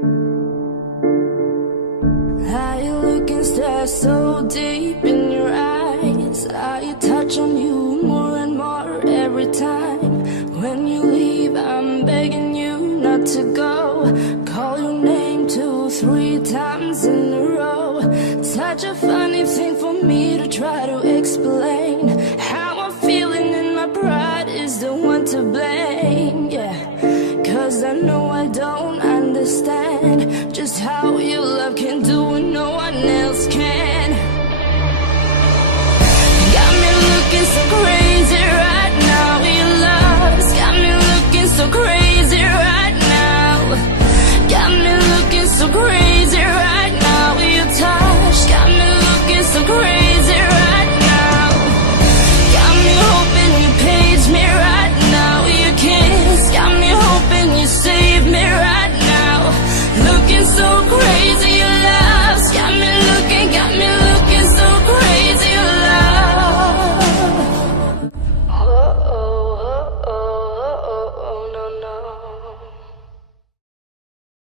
I look and stare so deep in your eyes. I touch on you more and more every time. When you leave, I'm begging you not to go. Call your name 2, 3 times in a row. Such a funny thing for me to try to explain. How I'm feeling and my pride is the one to blame. Yeah, 'cause I know I don't understand.